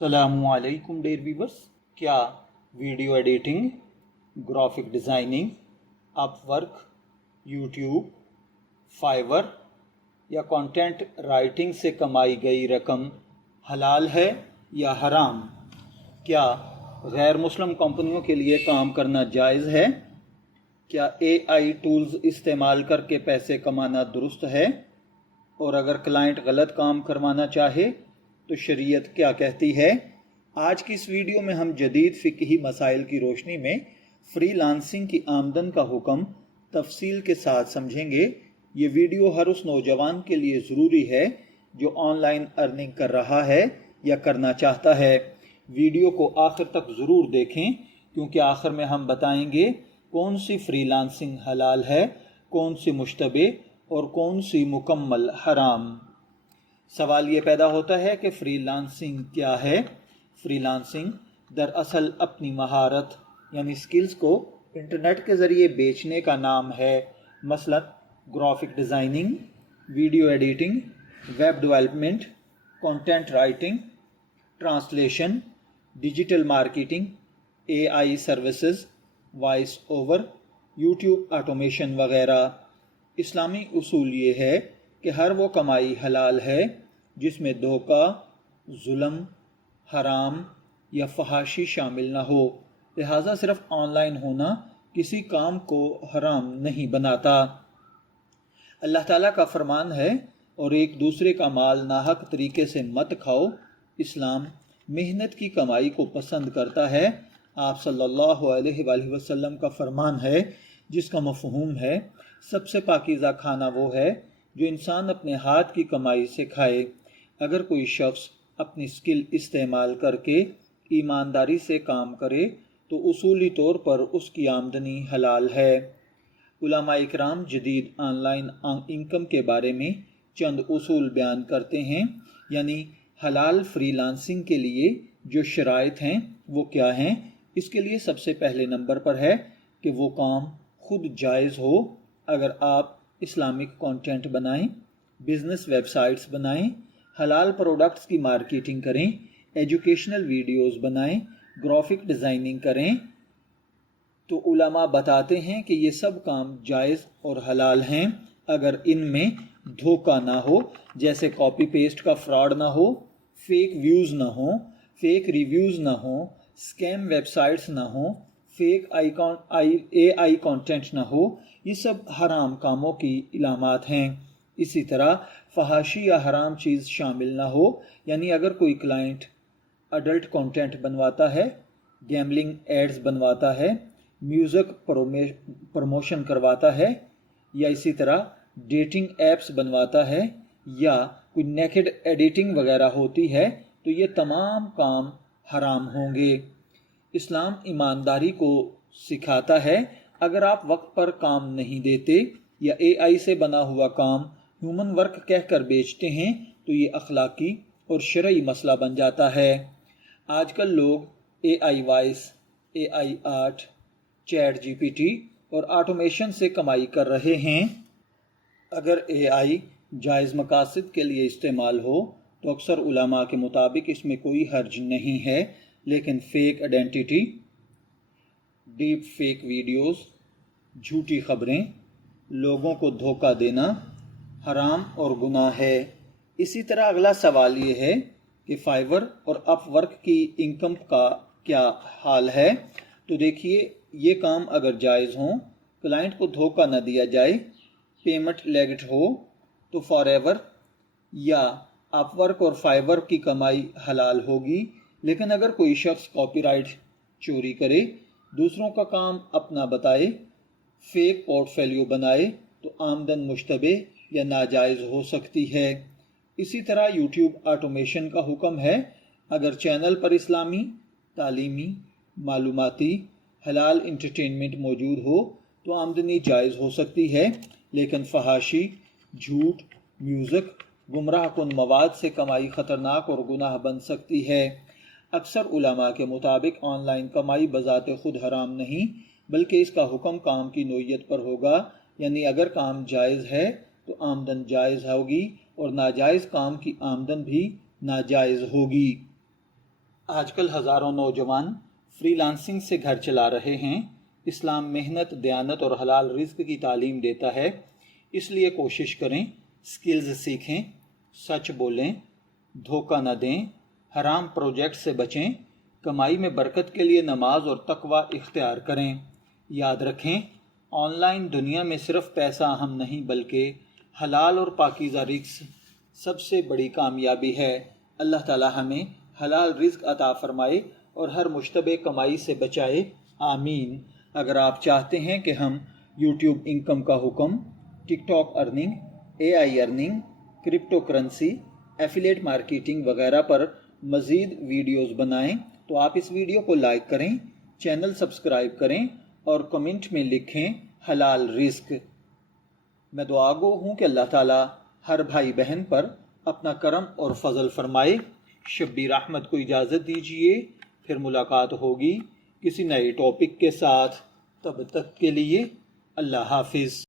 السلام علیکم dear viewers. کیا ویڈیو ایڈیٹنگ، گرافک ڈیزائننگ، اپ ورک، یوٹیوب، فائور یا کنٹینٹ رائٹنگ سے کمائی گئی رقم حلال ہے یا حرام؟ کیا غیر مسلم کمپنیوں کے لیے کام کرنا جائز ہے؟ کیا اے آئی ٹولز استعمال کر کے پیسے کمانا درست ہے؟ اور اگر کلائنٹ غلط کام کروانا چاہے تو شریعت کیا کہتی ہے؟ آج کی اس ویڈیو میں ہم جدید فقہی مسائل کی روشنی میں فری لانسنگ کی آمدن کا حکم تفصیل کے ساتھ سمجھیں گے. یہ ویڈیو ہر اس نوجوان کے لیے ضروری ہے جو آن لائن ارننگ کر رہا ہے یا کرنا چاہتا ہے. ویڈیو کو آخر تک ضرور دیکھیں کیونکہ آخر میں ہم بتائیں گے کون سی فری لانسنگ حلال ہے، کون سی مشتبہ اور کون سی مکمل حرام. سوال یہ پیدا ہوتا ہے کہ فری لانسنگ کیا ہے؟ فری لانسنگ دراصل اپنی مہارت یعنی سکلز کو انٹرنیٹ کے ذریعے بیچنے کا نام ہے. مثلا graphic designing, video editing, web development, content writing, translation, digital marketing, A I services, voice over, YouTube automation وغیرہ. اسلامی اصول یہ ہے کہ ہر وہ کمائی حلال ہے جس میں دھوکہ، ظلم، حرام یا فحاشی شامل نہ ہو. لہٰذا صرف آن لائن ہونا کسی کام کو حرام نہیں بناتا. اللہ تعالیٰ کا فرمان ہے اور ایک دوسرے کا مال ناحق طریقے سے مت کھاؤ. اسلام محنت کی کمائی کو پسند کرتا ہے. آپ صلی اللہ علیہ وآلہ وسلم کا فرمان ہے جس کا مفہوم ہے سب سے پاکیزہ کھانا وہ ہے جو انسان اپنے ہاتھ کی کمائی سے کھائے. اگر کوئی شخص اپنی سکل استعمال کر کے ایمانداری سے کام کرے تو اصولی طور پر اس کی آمدنی حلال ہے. علماء اکرام جدید آن لائن انکم کے بارے میں چند اصول بیان کرتے ہیں، یعنی حلال فری لانسنگ کے لیے جو شرائط ہیں وہ کیا ہیں. اس کے لیے سب سے پہلے نمبر پر ہے کہ وہ کام خود جائز ہو. اگر آپ اسلامک کنٹینٹ بنائیں، بزنس ویب سائٹس بنائیں، حلال پروڈکٹس کی مارکیٹنگ کریں، ایجوکیشنل ویڈیوز بنائیں، گرافک ڈیزائننگ کریں، تو علماء بتاتے ہیں کہ یہ سب کام جائز اور حلال ہیں اگر ان میں دھوکہ نہ ہو، جیسے کاپی پیسٹ کا فراڈ نہ ہو، فیک ویوز نہ ہوں، فیک ریویوز نہ ہوں، اسکیم ویب سائٹس نہ ہوں، فیک اے آئی کانٹینٹ نہ ہو. یہ سب حرام کاموں کی علامات ہیں. اسی طرح فحاشی یا حرام چیز شامل نہ ہو، یعنی اگر کوئی کلائنٹ اڈلٹ کانٹینٹ بنواتا ہے، گیملنگ ایڈز بنواتا ہے، میوزک پروموشن کرواتا ہے، یا اسی طرح ڈیٹنگ ایپس بنواتا ہے، یا کوئی نیکڈ ایڈیٹنگ وغیرہ ہوتی ہے تو یہ تمام کام حرام ہوں گے. اسلام ایمانداری کو سکھاتا ہے. اگر آپ وقت پر کام نہیں دیتے یا اے آئی سے بنا ہوا کام ہیومن ورک کہہ کر بیچتے ہیں تو یہ اخلاقی اور شرعی مسئلہ بن جاتا ہے. آج کل لوگ A I voice, A I art, chat G P T اور آٹومیشن سے کمائی کر رہے ہیں. اگر اے آئی جائز مقاصد کے لیے استعمال ہو تو اکثر علماء کے مطابق اس میں کوئی حرج نہیں ہے، لیکن fake identity, deep fake videos, جھوٹی خبریں، لوگوں کو دھوکہ دینا حرام اور گناہ ہے. اسی طرح اگلا سوال یہ ہے کہ فائور اور اپ ورک کی انکم کا کیا حال ہے؟ تو دیکھیے، یہ کام اگر جائز ہوں، کلائنٹ کو دھوکہ نہ دیا جائے، پیمنٹ لیگٹ ہو تو فار ایور یا اپ ورک اور فائور کی کمائی حلال ہوگی. لیکن اگر کوئی شخص کاپی رائٹ چوری کرے، دوسروں کا کام اپنا بتائے، فیک پورٹ فولیو بنائے تو آمدن مشتبہ یا ناجائز ہو سکتی ہے. اسی طرح یوٹیوب آٹومیشن کا حکم ہے. اگر چینل پر اسلامی، تعلیمی، معلوماتی، حلال انٹرٹینمنٹ موجود ہو تو آمدنی جائز ہو سکتی ہے، لیکن فحاشی، جھوٹ، میوزک، گمراہ کن مواد سے کمائی خطرناک اور گناہ بن سکتی ہے. اکثر علماء کے مطابق آن لائن کمائی بذات خود حرام نہیں، بلکہ اس کا حکم کام کی نوعیت پر ہوگا. یعنی اگر کام جائز ہے تو آمدن جائز ہوگی اور ناجائز کام کی آمدن بھی ناجائز ہوگی. آج کل ہزاروں نوجوان فری لانسنگ سے گھر چلا رہے ہیں۔ اسلام محنت، دیانت اور حلال رزق کی تعلیم دیتا ہے، اس لیے کوشش کریں، سکلز سیکھیں، سچ بولیں، دھوکہ نہ دیں، حرام پروجیکٹ سے بچیں، کمائی میں برکت کے لیے نماز اور تقوی اختیار کریں۔ یاد رکھیں، آن لائن دنیا میں صرف پیسہ اہم نہیں بلکہ حلال اور پاکیزہ رزق سب سے بڑی کامیابی ہے۔ اللہ تعالی ہمیں حلال رزق عطا فرمائے اور ہر مشتبہ کمائی سے بچائے، آمین۔ اگر آپ چاہتے ہیں کہ ہم یوٹیوب انکم کا حکم، TikTok earning, AI earning, crypto currency, affiliate marketing وغیرہ پر مزید ویڈیوز بنائیں تو آپ اس ویڈیو کو لائک کریں، چینل سبسکرائب کریں اور کمنٹ میں لکھیں حلال رزق۔ میں دعا گو ہوں کہ اللہ تعالیٰ ہر بھائی بہن پر اپنا کرم اور فضل فرمائے۔ شبیر احمد کو اجازت دیجیے، پھر ملاقات ہوگی کسی نئے ٹاپک کے ساتھ۔ تب تک کے لیے اللہ حافظ۔